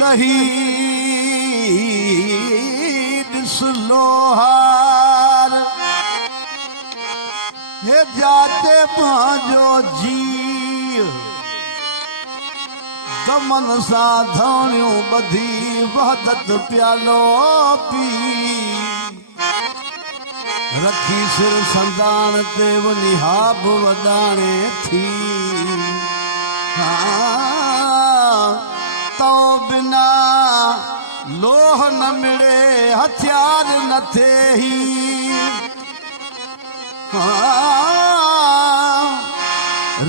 लहीद लोहार हे जाते भांजो जी दमन साधणियों बधी वहदत प्यालो पी रखी सिर संदान ते वनी हाब वदाणे थी तो बिना लोह न मिले हथियार न थे ही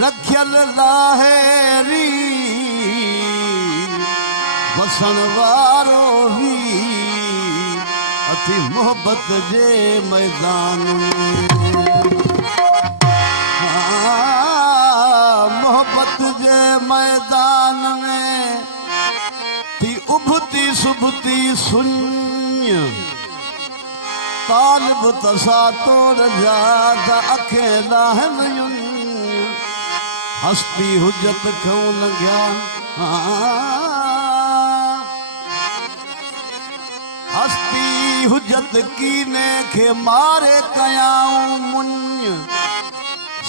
रखियल लाहेरी वसण वारो ही अथी मोहब्बत जे मैदान में मोहब्बत जे मैदान में थी उभती सुभती सुन्य तालिब तसा तोड़ जादा अकेला है हस्ती हुजत क्यों लग्या हस्ती हुजत कीने के मारे कयाऊं मुन्य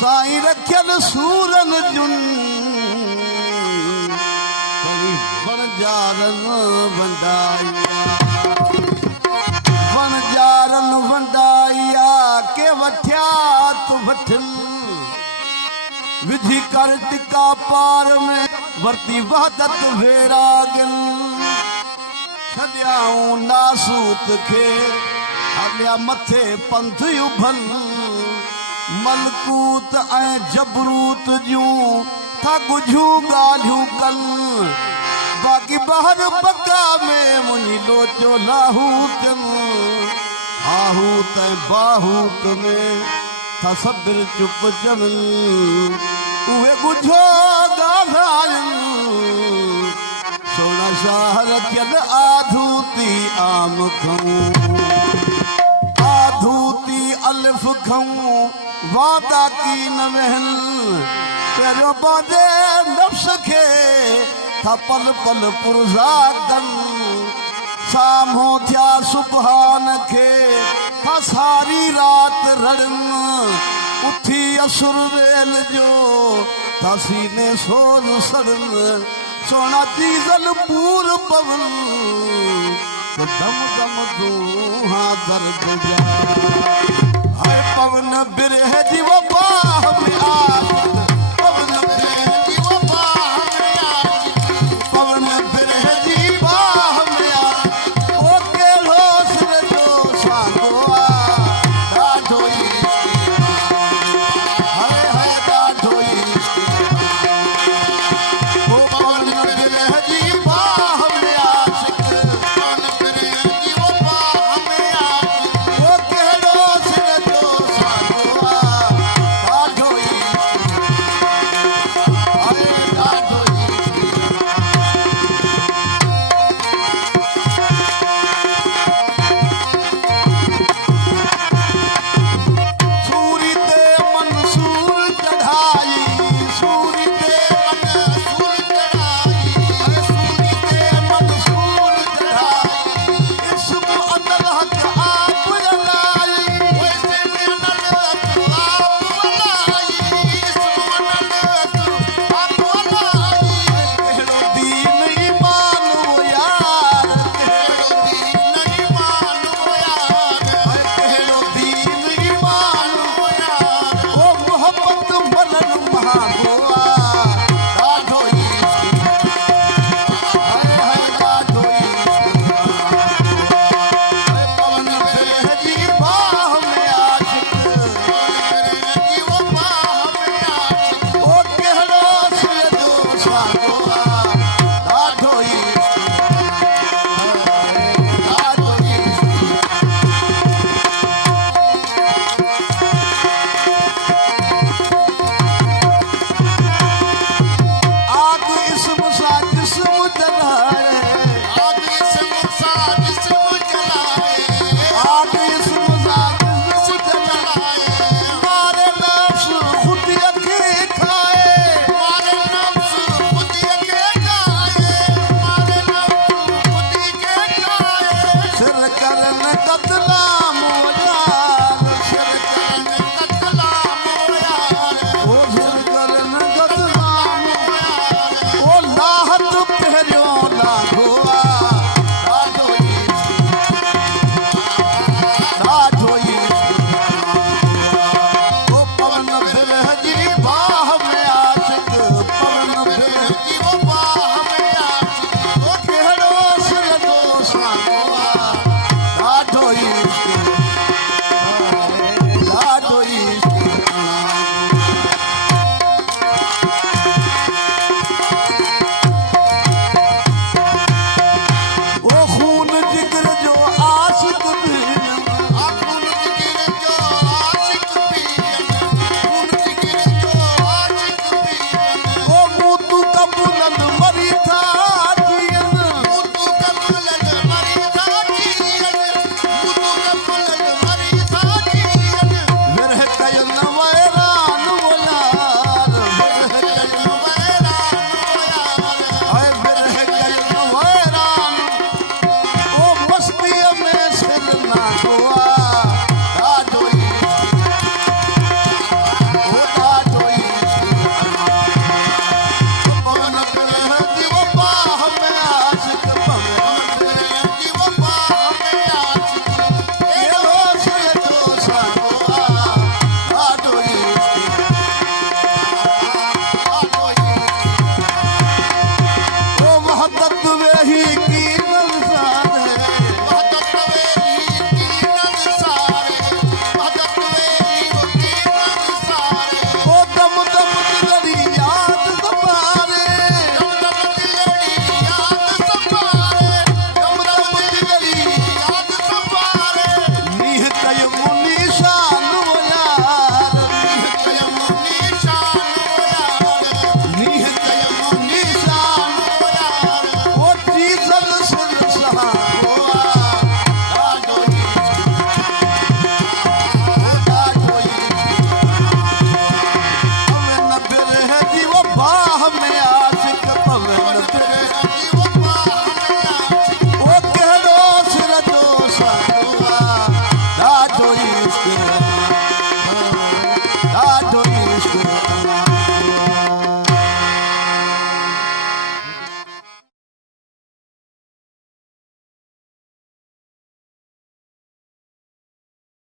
साई रखियल सूरन जुन करी वनजारन वंडाइया के वठिया तु वठिल विधि कर टिका पार में वर्ती वहदत वेरागिल छॾियाऊं नासूत खे हलिया मथे पंथ उभल मलकूत ऐं जबरूत जूं था गुझूं ॻाल्हियूं कल बाक़ी बहर बका में मुंहिंजी लोचो लाहूत आहूत ऐं बाहूत में था सब्र चुप चवल उहे गुझो ॻाल्हाइनि सोना शाह रखियल आधूती आम खाऊं आधूती अलिफ खाऊं वादा की न महल पहिरियों बांधे नफ्स खे था पल पल पुरज़ा कनि साम्हूं थिया सुबहान खे था सारी रात रड़नि उथी असुर वेल जो था सीने सोन सड़नि सोना डीज़ल पूर पवन तो दम दम दूहा दर्द जा हाय पवन बिरह जी वो बाह में आ